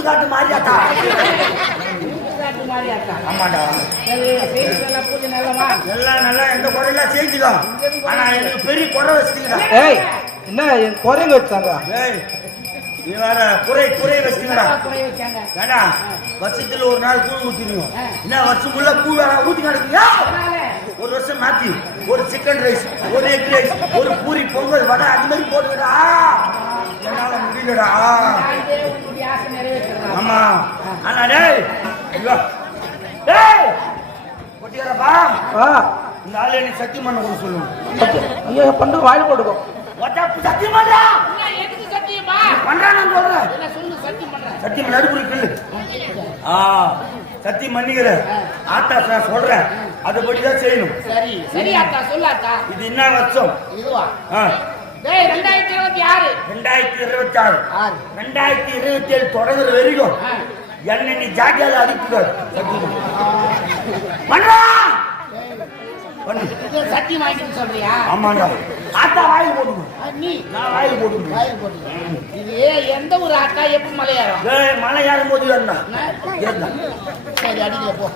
ஊத்துக்காட்டு மாறியாட்டா ஆமாடா எல்லாம் நல்லா எந்த குறையெல்லாம் செஞ்சுதான் ஆனா எனக்கு பெரிய குறை வச்சுட்டீங்கடா என்ன என் குறைங்க வச்சாங்க நீ வேற குறை வச்சுட்டீங்கடா ஏடா வருஷத்துல ஒரு நாள் கூழ் ஊத்திடுவோம் என்ன வருஷம் ஃபுல்லா கூழ் ஊத்தி நடக்குங்க ஒரு வருஷம் மாத்தி ஒரு சிக்கன் ரைஸ் ஒரு எக் ரைஸ் ஒரு பூரி பொங்கல் வடை அது மாதிரி போட்டுடா என்னால முடியலடா ஆமா ஆனா டேய் கொட்டியாரப்பா இந்த ஆளு என்ன சத்தியம் பண்ண கூட சொல்லுங்க ஐயோ பண்ண வாயில் போட்டுக்கோ சத்தியம் பண்றா பண்றான்னு சொல்றேன் சத்தியம் நடுப்புற கிள்ளு சத்தியம் பண்ணிக்கிற ஆத்தா நான் சொல்றேன் அதுபடிதான் செய்யணும் சரி சரி ஆத்தா சொல்லு ஆத்தா இது என்ன வருஷம் இதுவா 2026 2027 தொடங்குற வரைக்கும் என்ன நீ ஜாக்கியால அடிக்கூடாது சத்தியம் வாங்கிட்டு சொல்றியா ஆமாண்டா ஆத்தா வாயில் போட்டுக்கணும் நான் வாயில் போட்டுக்கணும் இது எந்த ஒரு ஆத்தா எப்ப மலையாரம் மலை ஏறும் போது வேணா சரி அடிக்கல போ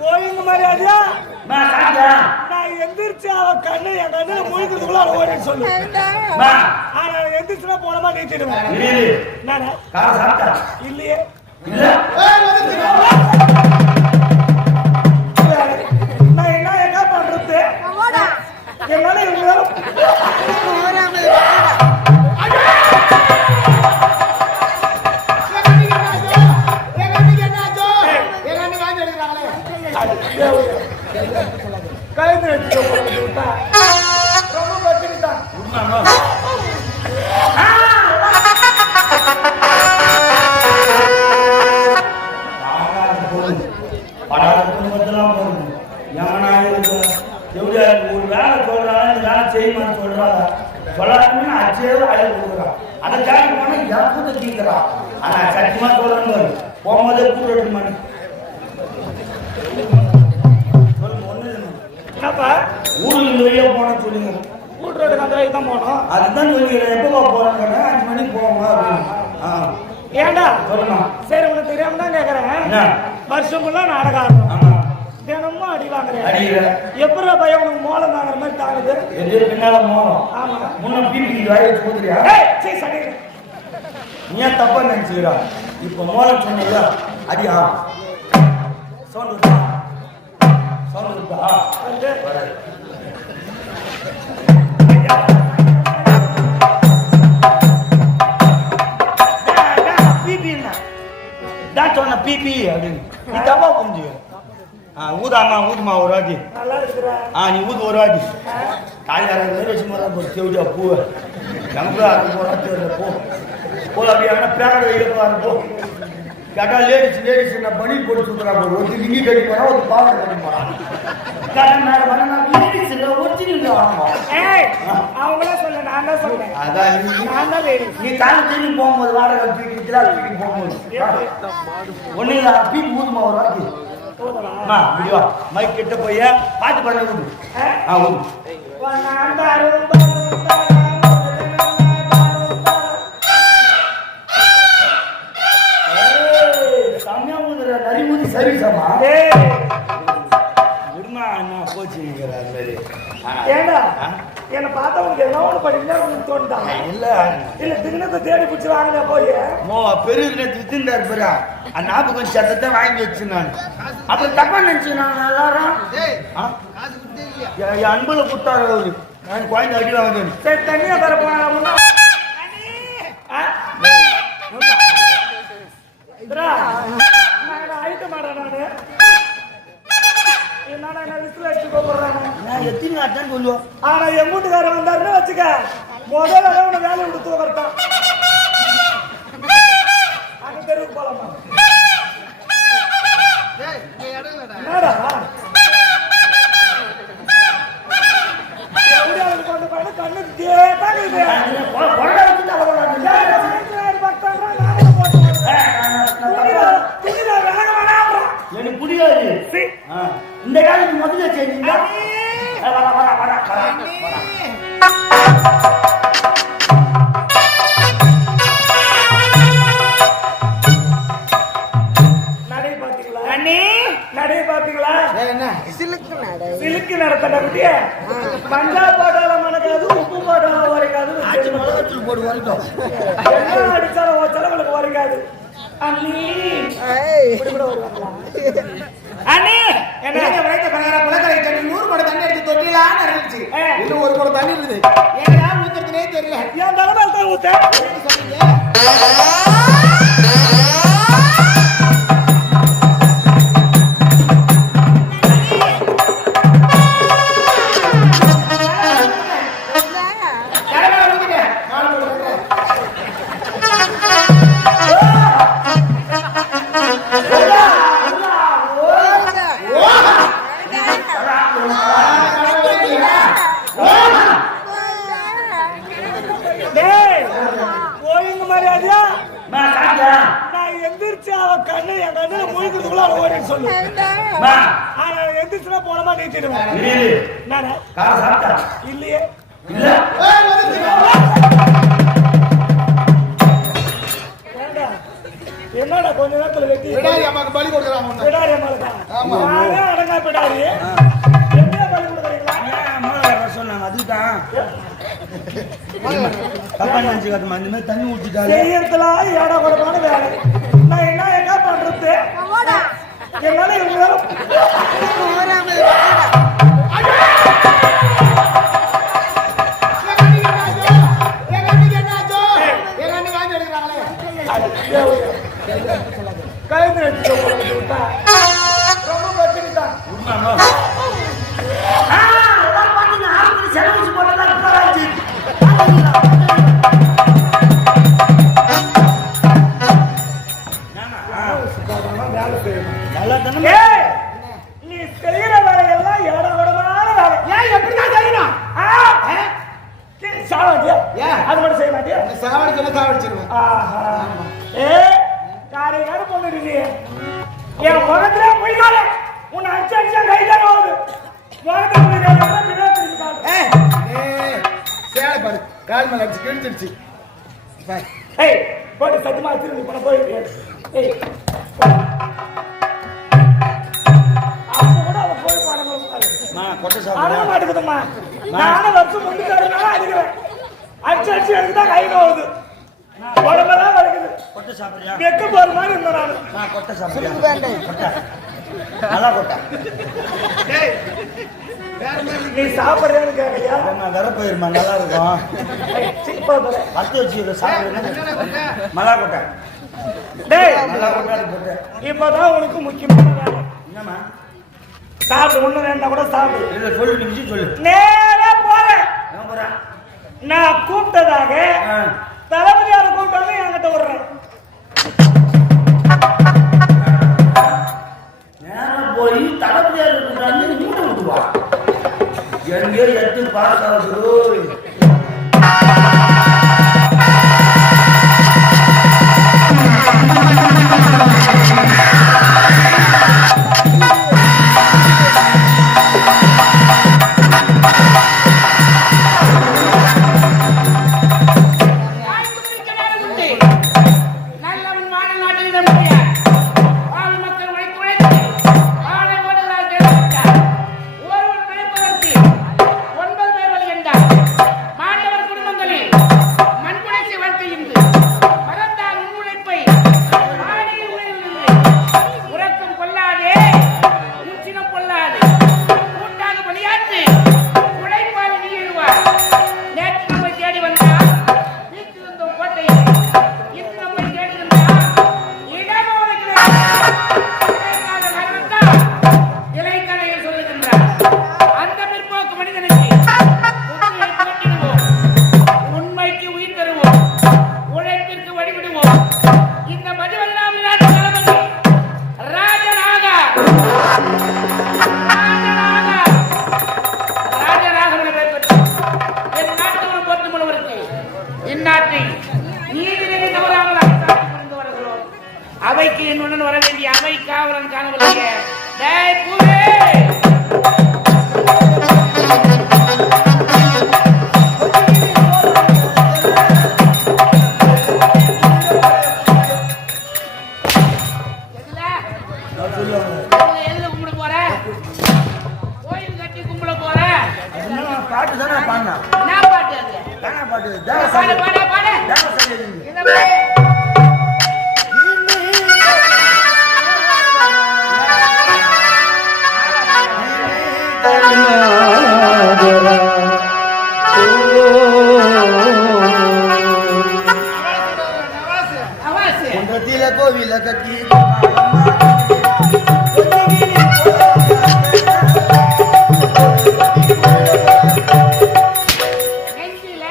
கோயிங்க மரியாதையா நான் எந்திரிச்சு அவ கண்ணு என் கண்ணுல முழுக்கிறதுக்குள்ள அவ ஓடி சொல்லு ஆனா எந்திரிச்சுனா போனமா நீட்டிடுவேன் இல்லையே நான் என்ன பண்றது என்னால கழுத்து ரொம்ப பத்திரிதான் ஒரு வேலை சொல்றாங்க வேலை செய்யுமான்னு சொல்றாங்க சொல்லாருன்னு அச்சே அழகு கொடுக்குறான் அதை ஜாயின் பண்ண யாருக்கும் தீக்கிறான் ஆனா சத்தியமா சொல்றாங்க போகும்போதே கூட 2 மணி ஊருக்கு வெளியே போன சொல்லுங்க கூட்டுறதுக்கு அந்த வரைக்கும் தான் போனோம் அதுதான் சொல்லிக்கிறேன் எப்போ போறாங்க 5 மணிக்கு போவோமா ஏண்டா சொல்லுமா சரி உனக்கு தெரியாம தான் கேக்குறேன் வருஷம் ஃபுல்லா நாடகம் ஆடணும் தினமும் அடி வாங்குறேன் எப்படா பையன் உனக்கு மோளம் தாங்குற மாதிரி தாங்குது எது பின்னால மோளம் ஆமா முன்ன பிபி வாயை போதுறியா நீ ஏன் தப்பா நினைச்சுக்கிறா இப்ப மோளம் சொன்னீங்களா அடியா சவுண்ட் இருக்கா சவுண்ட் இருக்கா தான் சொன்ன பிபி அப்படின்னு நீ தப்பா புரிஞ்சுக்க ஊதுமா ஒரு வாட்டி நீ ஊது ஒரு வாட்டி காலையில் வச்சு செவிச்சா பூவை நமக்கு அது போ போல அப்படி ஆனால் பேரட இருப்பாரு போ கேட்டா லேடிஸ் நான் பனி போட்டு சுற்றுறாங்க ஒரு லிங்கி கட்டி போறா ஒரு பாவடை கட்டி போறான் நீ தானே திரும்பி போகும்போது வாடகை தூக்கி போகும்போது ஒண்ணு இல்ல அப்படி ஊதுமா ஒரு வாட்டி முடிவா மைக் கிட்ட போய் பாட்டு பண்ண ஊது ஊது செம்மையா ஊதுற நரி ஊதி சர்வீஸாமா விடுமா என்ன போச்சு அது மாதிரி ஏண்டா என்ன பார்த்தா உனக்கு என்ன ஒன்று படிக்கல தோணுட்டாங்க இல்ல தினத்தை தேடி பிடிச்சி வாங்கினா போய் பெரிய வித்திருந்தாரு பெரிய நாப்பு கொஞ்சம் சத்தத்தை வாங்கி வச்சு நான் அப்புறம் தப்பா நினைச்சு நான் எல்லாரும் என் அன்புல குத்தாரு அவரு நான் குழந்தை அடி வாங்குறேன் சரி தண்ணியா தர போனா ஐட்ட மாட்டேன் நானு என்ன விசில் அடிச்சு கூப்பிடுறாங்க நான் எத்தனை நாட்டம் சொல்லுவோம் ஆனா என் வீட்டுக்காரர் வந்தாருன்னு வச்சுக்க முதல்ல உன வேலையை விடுத்து வரட்டான் அங்க தெருவுக்கு போலாமா என்னடா கொண்டு போய் கண்ணு எனக்கு புரியாது இந்த காலத்துக்கு முதல்ல செஞ்சீங்க மஞ்சா போட்டாலும் மணக்காது, உப்பு போட்டாலும் உரைக்காது. ஆச்சி மிளகாத்தூள் போட்டு வரைக்கும். என்ன அடிச்சாலும் செலவுகளுக்கு உரைக்காது. அண்ணி இப்படி கூட வருவாங்களா? அண்ணி என்ன வரைத்த பலகார குளக்கரை தண்ணி 100 குடம் தண்ணி எடுத்து தொட்டிலான்னு இருந்துச்சு. இன்னும் 1 குடம் தண்ணி இருக்குது. ஏன்னா ஊத்துறதுனே தெரியல. ஏன் தலைமையில தான் ஊத்த சொன்னீங்க? இல்லையே என்னடா கொஞ்ச நேரத்துல வெட்டி பிடாரி அம்மாக்கு பலி கொடுக்குறாங்க. பிடாரி அம்மாக்கா? நானே அடங்கா பிடாரி என்ன பலி கொடுக்குறீங்களா? அம்மா சொன்னாங்க. அதுதான் தப்பா நினைச்சுக்காத மாதிரி இந்த தண்ணி ஊத்திட்டாங்க. செய்யறதுலாம் ஏடா கொடுப்பான வேலை. நான் என்ன பண்றது? என்னால இவங்க கலைஞர் ரொம்ப பத்திரிதான் செலவு போட்டதான் நீ செய்யற வேலையெல்லாம் ஏடமான வேலை. ஏன் எப்படிதான் செய்யணும்? சாவடியா? அது மட்டும் செய்ய மாட்டியா? சாவடிச்சு சாவடிச்சிருவேன். காரையாரு பொண்ணு என் முகத்துல போய்க்கால உன்னை அடிச்சா கைதான் ஆகுது. சேலை பாரு கால் மேல அடிச்சு கிழிச்சிருச்சு. போட்டு சத்தியமா திரும்பி போன போயிட்டு அப்ப கூட அவ போய் பாட மாட்டேங்குதுமா. நானும் வருஷம் முன்னுக்காரனால அடிக்கிறேன். அடிச்சு அடிச்சு எனக்கு தான் கை ஆகுது. உடம்பெல்லாம் வலிக்குது. கொட்டை சாப்பிடுறியா? வெக்க போற மாதிரி இருந்தாரு. நான் கொட்டை சாப்பிடுறேன். கொட்டை நல்லா கொட்டை. நீ சாப்பிடுறேன்னு கேட்கறியா? நான் வர போயிருமா நல்லா இருக்கும். பத்து வச்சு சாப்பிடுறேன். மலா கொட்டை. நல்லா கொட்டை. இப்பதான் உனக்கு முக்கியமான வேலை என்னமா? சாப்பிடு. ஒண்ணு வேணா கூட சாப்பிடு. சொல்லு சொல்லு. நேரா போறேன். நான் கூப்பிட்டதாக தளபதியார கூப்பிட்டாங்க. என்கிட்ட விடுறேன். நேரம் போய் தளபதியார கூப்பிட்டாங்க. மூட்டை விட்டுவா எங்கே எட்டு பார்க்க அவைக்கு என்னுடன் வர வேண்டிய அவை காவலன் காணவில்லையே. டேய் பூவே தானே பாடினா என்ன பாட்டு அது? தானே பாட்டு பாடு பாடு பாடு. தேவசாமி என்ன பாடு? நவாஸ். குன்றத்தில கோவில கட்டி நெஞ்சில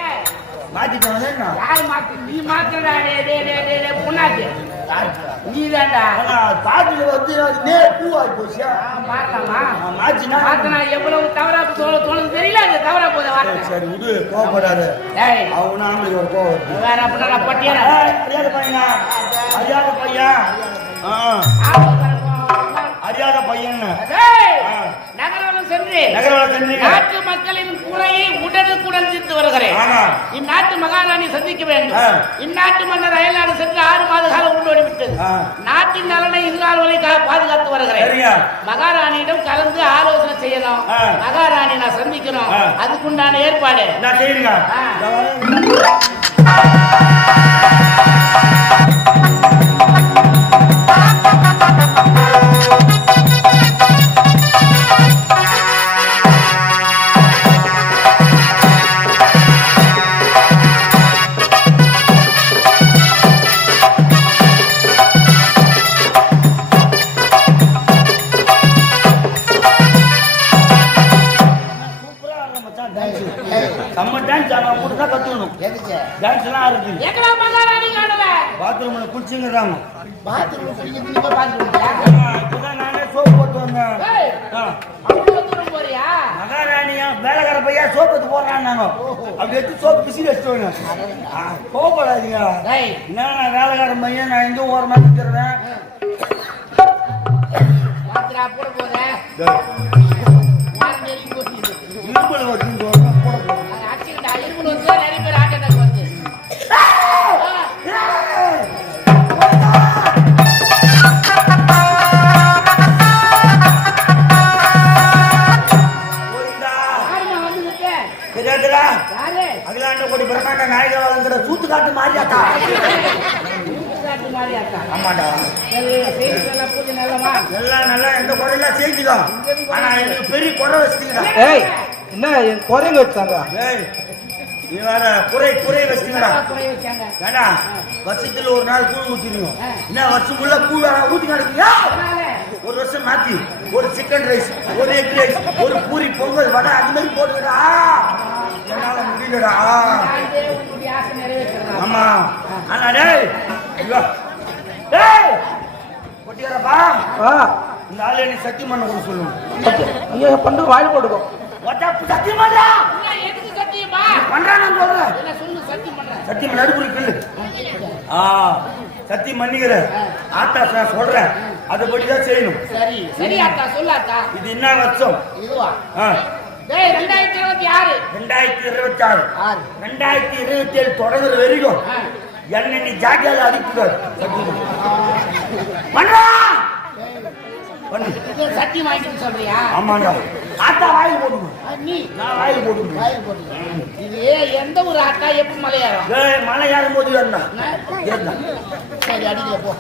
மாத்திட்டாங்க யார் மாத்து? நீ மாத்துடா. டேய் டேய் டேய் டேய் புண்ணாக்கு. நீதான்டா. பாட்டுல வந்து அது பூவாய் போச்சியா மாத்தலாமா? மாத்தினா மாத்தனா எவ்வளவு தவறா தோணுது தெரியல. அது தவறா போத வார்த்தை. சரி விடு கோவப்படாது டேய் அவங்க நாமளுக்கு ஒரு கோவம் வருது. வேற அப்படின்னா பட்டியல அறியாத பையனா அறியாத பையன் அறியாத பையன் நகரம் சென்று நகரவாழ சென்று நாட்டு மக்களின் குறையை உடனுக்குடன் தீர்த்து வருகிறேன். ஆமா. இந்நாட்டு மகாராணி சந்திக்க வேண்டும். ஆ. இந்நாட்டு மன்னர் அயல்நாடு சென்று 6 மாத காலம் உண்டோடி விட்டது. ஆ. நாட்டின் நலனை இந்நாள் வரை பாதுகாத்து வருகிறேன். சரியா மகாராணியிடம் கலந்து ஆலோசனை செய்யணும். ஆ. மகாராணி நான் சந்திக்கணும். ஆ. அதுக்குண்டான ஏற்பாடு நான் செய்யுங்க நம்ம டான்ஸ் ஆனா மட்டும் தான் கத்துக்கணும் டான்ஸ் எல்லாம் இருக்கு எங்கடா மகாராணி காணல? பாத்ரூம்ல குளிச்சுங்கிறாங்க பாத்ரூம் குளிக்க நீங்க பாத்ரூம்ல இப்பதான் நானே சோப்பு போட்டு வந்தேன் ஏய் அவ்வளவு தூரம் போறியா? மகாராணியா வேலைக்கார பையன் சோப்பு எடுத்து போடுறான் நாங்க அப்படி எடுத்து சோப்பு பிசி வச்சுட்டு கோவப்படாதீங்க டேய் என்ன நான் வேலைக்கார பையன் நான் எங்க ஓரமா நிக்கிறேன் பாத்ரா போட போதே யார் நெருங்கி போட்டிது? இரும்புல வச்சு போட போறேன் ஆக்சிடென்ட் ஆயிருக்குன்னு வந்து நிறைய பேர் ஹார்ட் அட்டாக் வருது. யாரும்மா வந்துகிட்டு? தெரியாதுடா யாரு? அகிலாண்ட கோடி பிரமாண்ட நாயக வளர்ந்துட சூத்து காட்டு மாறியாக்கா ஊத்துக்காட்டு மாரியாத்தா. ஆமாடா சரி, செய்திகள்லாம் பூஜை நல்லவா? எல்லாம் நல்லா எந்த குறையெல்லாம் செஞ்சுதான் ஆனா எனக்கு பெரிய குறை வச்சுட்டீங்கடா ஏய் என்ன என் குறைங்க வச்சாங்க ஏய் நீ வேற குறை வச்சுட்டீங்கடா குறை வச்சாங்க. ஏடா வருஷத்துல ஒரு நாள் கூழ் ஊத்திடுங்க என்ன வருஷம் ஃபுல்லா கூழ் ஊத்தி நடக்குங்க அதனால ஒரு வருஷம் மாத்தி ஒரு சிக்கன் ரைஸ் ஒரு எக் ரைஸ் ஒரு பூரி பொங்கல் வடை அது மாதிரி போட்டுக்கடா என்னால முடியலடா நாளைக்கே உன்னுடைய ஆசை நிறைவேற்றலாம். ஆமா ஆனா டேய் ஐயோ. டேய் கொட்டியாரப்பா இந்த ஆளு என்ன சத்தியம் பண்ண கூட சொல்லுங்க ஐயோ பண்ணு வாயில் போட்டுக்கோ சத்தியம் பண்றா என்ன எதுக்கு சத்தியமா? பண்றான்னு சொல்றேன் என்ன சொல்லு சத்தியம் பண்ற? சத்தியம் நடுப்புற கிள்ளு சத்தியம் பண்ணிக்கிற ஆத்தா நான் சொல்றேன் அதுபடிதான் செய்யணும் சரி சரி அக்கா சொல்லு அக்கா. இது என்ன வருஷம் இதுவா? டேய் 2026 2026 ஆறு 2027 தொடங்குற வரைக்கும் என்ன நீ ஜாக்கியால அடிப்புடாது பண்றா பண்ணு இது சத்தியம் வாங்கிட்டு சொல்றியா? ஆமாண்டா ஆத்தா வாயில் போடுங்க நீ நான் வாயில் போடுங்க வாயில் போட்டு இது எந்த ஒரு அக்கா எப்ப மலையாளம்? மலை ஏறும் போது ஏறினா சரி அடிக்கல போ.